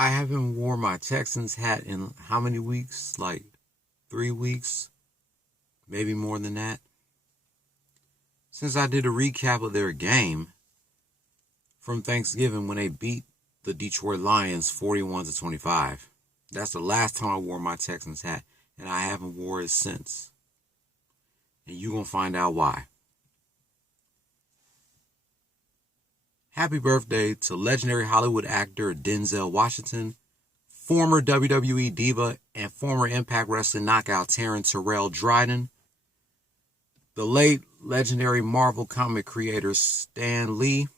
I haven't worn my Texans hat in how many weeks? Like 3 weeks? Maybe more than that. Since I did a recap of their game from Thanksgiving when they beat the Detroit Lions 41-25. That's the last time I wore my Texans hat, and I haven't worn it since. And you're going to find out why. Happy birthday to legendary Hollywood actor Denzel Washington, former WWE diva and former Impact Wrestling knockout Terrence Terrell Dryden, the late legendary Marvel comic creator Stan Lee,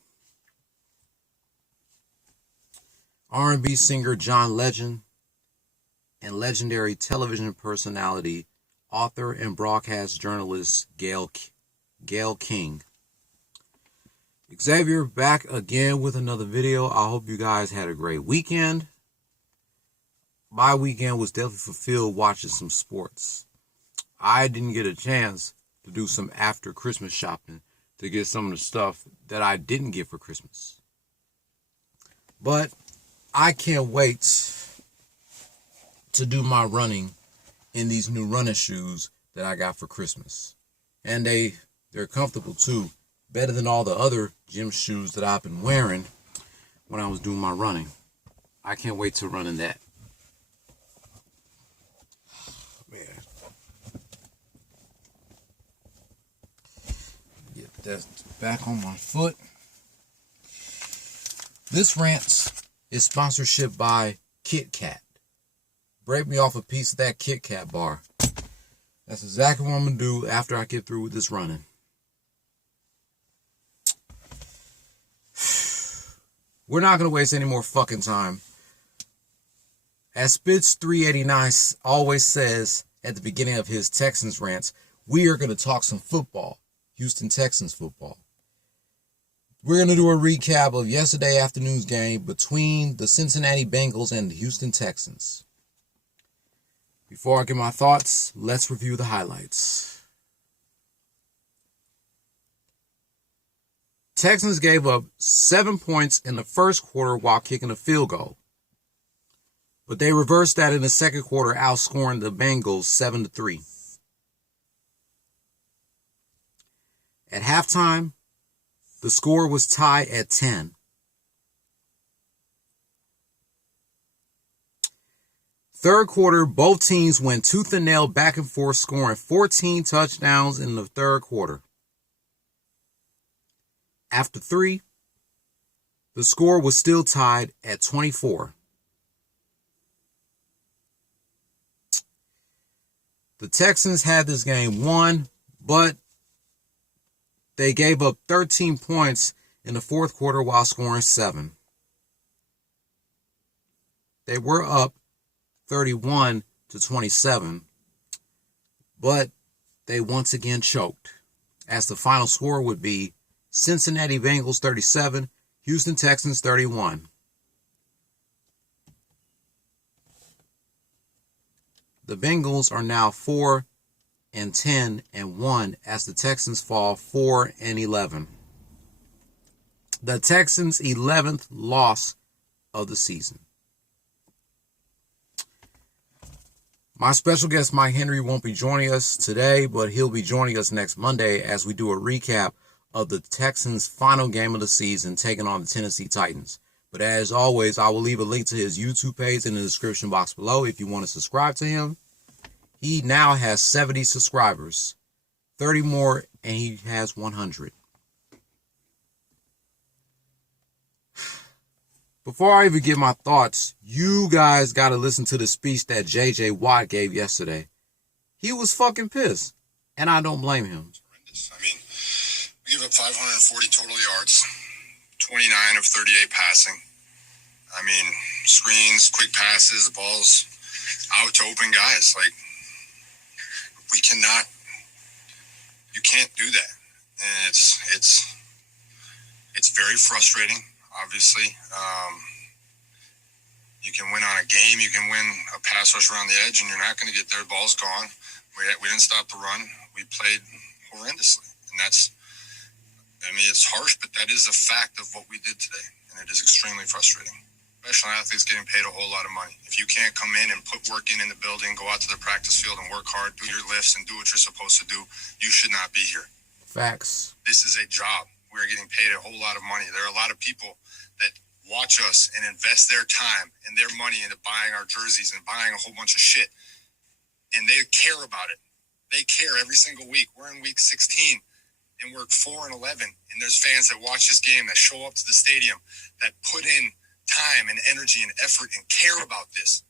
R&B singer John Legend, and legendary television personality, author, and broadcast journalist Gayle King. Xavier back again with another video. I hope you guys had a great weekend. My weekend was definitely fulfilled watching some sports. I didn't get a chance to do some after Christmas shopping to get some of the stuff that I didn't get for Christmas. But I can't wait to do my running in these new running shoes that I got for Christmas. And they're comfortable too. Better than all the other gym shoes that I've been wearing when I was doing my running. I can't wait to run in that. Man. Get that back on my foot. This rant is sponsorship by Kit Kat. Break me off a piece of that Kit Kat bar. That's exactly what I'm going to do after I get through with this running. We're not going to waste any more fucking time. As Spitz389 always says at the beginning of his Texans rants, we are going to talk some football. Houston Texans football. We're going to do a recap of yesterday afternoon's game between the Cincinnati Bengals and the Houston Texans. Before I get my thoughts, let's review the highlights. Texans gave up 7 points in the first quarter while kicking a field goal. But they reversed that in the second quarter, outscoring the Bengals 7-3. At halftime, the score was tied at 10. Third quarter, both teams went tooth and nail back and forth, scoring 14 touchdowns in the third quarter. After 3, the score was still tied at 24. The Texans had this game won, but they gave up 13 points in the fourth quarter while scoring 7. They were up 31-27, but they once again choked, as the final score would be Cincinnati Bengals 37, Houston Texans 31. The Bengals are now 4-10-1 as the Texans fall 4-11. The Texans' 11th loss of the season. My special guest Mike Henry won't be joining us today, but he'll be joining us next Monday as we do a recap of the Texans' final game of the season, taking on the Tennessee Titans. But as always, I will leave a link to his YouTube page in the description box below if you want to subscribe to him. He now has 70 subscribers, 30 more, and he has 100. Before I even give my thoughts, you guys got to listen to the speech that J.J. Watt gave yesterday. He was fucking pissed, and I don't blame him. I mean, we give up 540 total yards, 29 of 38 passing. I mean, screens, quick passes, balls out to open guys. Like, you can't do that. And it's very frustrating, obviously. You can win on a game, you can win a pass rush around the edge, and you're not going to get there. The ball's gone. We didn't stop the run. We played horrendously. And it's harsh, but that is a fact of what we did today. And it is extremely frustrating. Professional athletes getting paid a whole lot of money. If you can't come in and put work in the building, go out to the practice field and work hard, do your lifts and do what you're supposed to do, you should not be here. Facts. This is a job. We're getting paid a whole lot of money. There are a lot of people that watch us and invest their time and their money into buying our jerseys and buying a whole bunch of shit. And they care about it. They care every single week. We're in week 16 and we're 4-11. And there's fans that watch this game, that show up to the stadium, that put in time and energy and effort and care about this.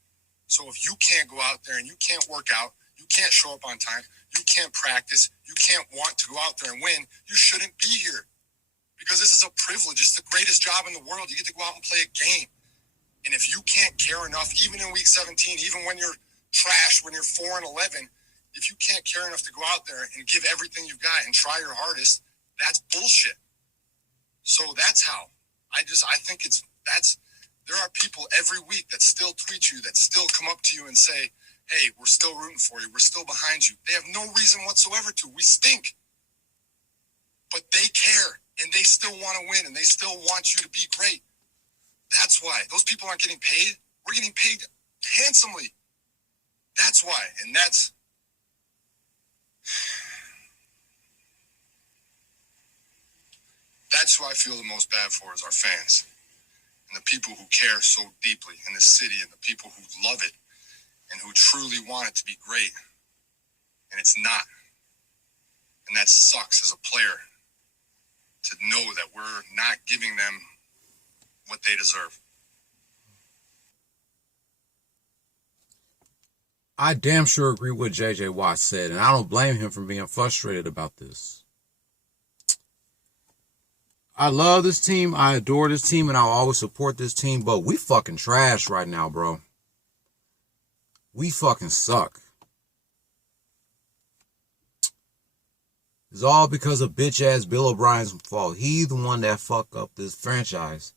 So if you can't go out there and you can't work out, you can't show up on time, you can't practice, you can't want to go out there and win, you shouldn't be here. Because this is a privilege. It's the greatest job in the world. You get to go out and play a game. And if you can't care enough, even in week 17, even when you're trash, when you're 4-11, if you can't care enough to go out there and give everything you've got and try your hardest, that's bullshit. So that's how. I think there are people every week that still tweet you, that still come up to you and say, hey, we're still rooting for you. We're still behind you. They have no reason whatsoever to. We stink. But they care, and they still want to win, and they still want you to be great. That's why. Those people aren't getting paid. We're getting paid handsomely. That's why. And that's who I feel the most bad for is our fans. And the people who care so deeply in this city, and the people who love it and who truly want it to be great. And it's not. And that sucks as a player, to know that we're not giving them what they deserve. I damn sure agree with what J.J. Watt said, and I don't blame him for being frustrated about this. I love this team, I adore this team, and I'll always support this team, but we fucking trash right now, bro. We fucking suck. It's all because of bitch-ass Bill O'Brien's fault. He's the one that fucked up this franchise.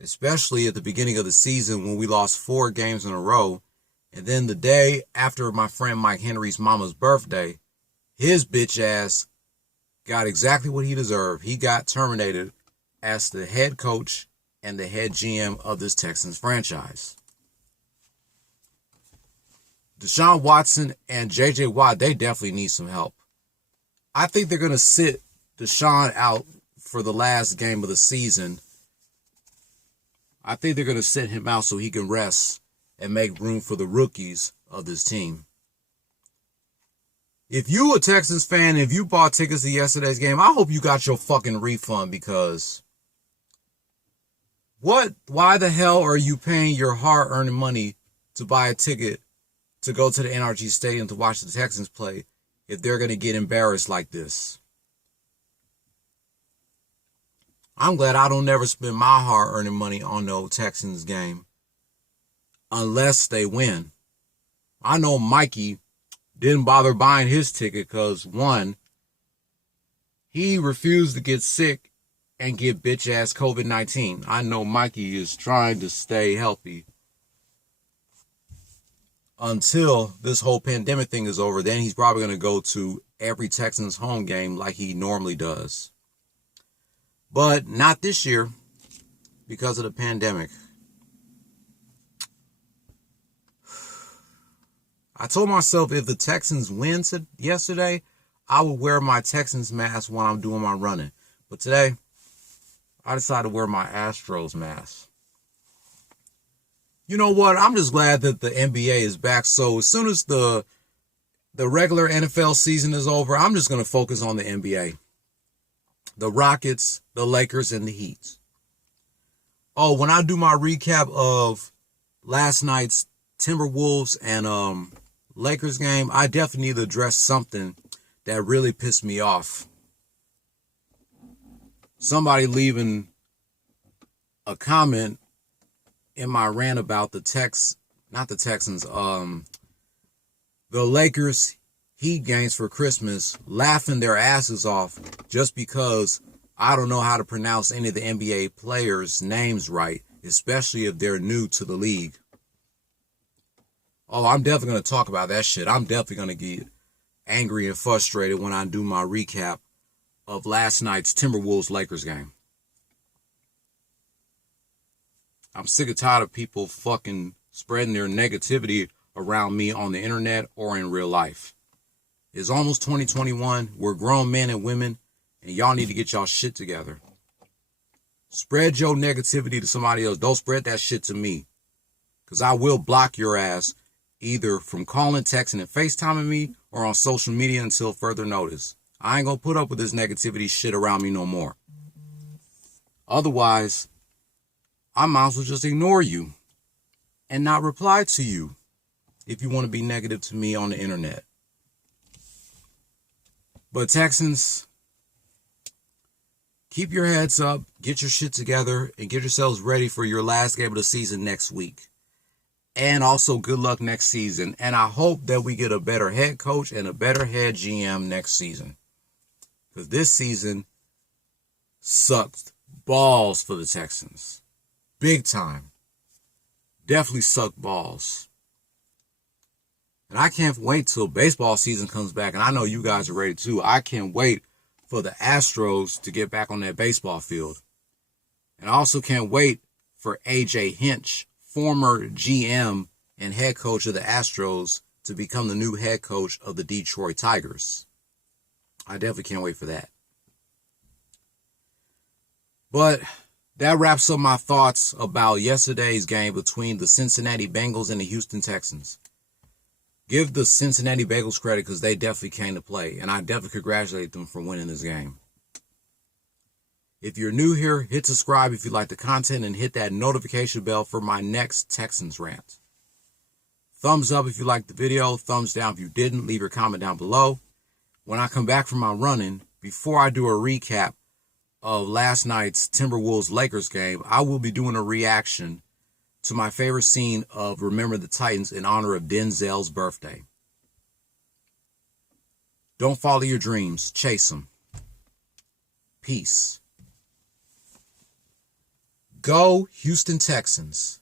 Especially at the beginning of the season when we lost 4 games in a row. And then the day after my friend Mike Henry's mama's birthday, his bitch ass got exactly what he deserved. He got terminated as the head coach and the head GM of this Texans franchise. Deshaun Watson and J.J. Watt, they definitely need some help. I think they're going to sit Deshaun out for the last game of the season. I think they're going to sit him out so he can rest and make room for the rookies of this team. If you a Texans fan, if you bought tickets to yesterday's game, I hope you got your fucking refund, because why the hell are you paying your hard-earned money to buy a ticket to go to the NRG Stadium to watch the Texans play if they're going to get embarrassed like this? I'm glad I don't never spend my hard-earned money on no Texans game unless they win. I know Mikey didn't bother buying his ticket because, one, he refused to get sick and get bitch-ass COVID-19. I know Mikey is trying to stay healthy until this whole pandemic thing is over. Then he's probably going to go to every Texans home game like he normally does. But not this year because of the pandemic. I told myself if the Texans win yesterday, I would wear my Texans mask when I'm doing my running. But today, I decided to wear my Astros mask. You know what? I'm just glad that the NBA is back. So as soon as the regular NFL season is over, I'm just going to focus on the NBA. The Rockets, the Lakers, and the Heat. Oh, when I do my recap of last night's Timberwolves and Lakers game, I definitely need to address something that really pissed me off. Somebody leaving a comment in my rant about the Lakers Heat games for Christmas, laughing their asses off just because I don't know how to pronounce any of the NBA players' names right, especially if they're new to the league. Oh, I'm definitely going to talk about that shit. I'm definitely going to get angry and frustrated when I do my recap of last night's Timberwolves-Lakers game. I'm sick and tired of people fucking spreading their negativity around me on the internet or in real life. It's almost 2021. We're grown men and women, and y'all need to get y'all shit together. Spread your negativity to somebody else. Don't spread that shit to me. Because I will block your ass either from calling, texting, and FaceTiming me or on social media until further notice. I ain't going to put up with this negativity shit around me no more. Otherwise, I might as well just ignore you and not reply to you if you want to be negative to me on the internet. But Texans, keep your heads up, get your shit together, and get yourselves ready for your last game of the season next week. And also good luck next season. And I hope that we get a better head coach and a better head GM next season. Because this season sucked balls for the Texans. Big time. Definitely sucked balls. And I can't wait till baseball season comes back. And I know you guys are ready too. I can't wait for the Astros to get back on that baseball field. And I also can't wait for AJ Hinch, former GM and head coach of the Astros, to become the new head coach of the Detroit Tigers. I definitely can't wait for that. But that wraps up my thoughts about yesterday's game between the Cincinnati Bengals and the Houston Texans. Give the Cincinnati Bengals credit because they definitely came to play, and I definitely congratulate them for winning this game. If you're new here, hit subscribe if you like the content and hit that notification bell for my next Texans rant. Thumbs up if you liked the video, thumbs down if you didn't, leave your comment down below. When I come back from my running, before I do a recap of last night's Timberwolves-Lakers game, I will be doing a reaction to my favorite scene of Remember the Titans in honor of Denzel's birthday. Don't follow your dreams, chase them. Peace. Go Houston Texans.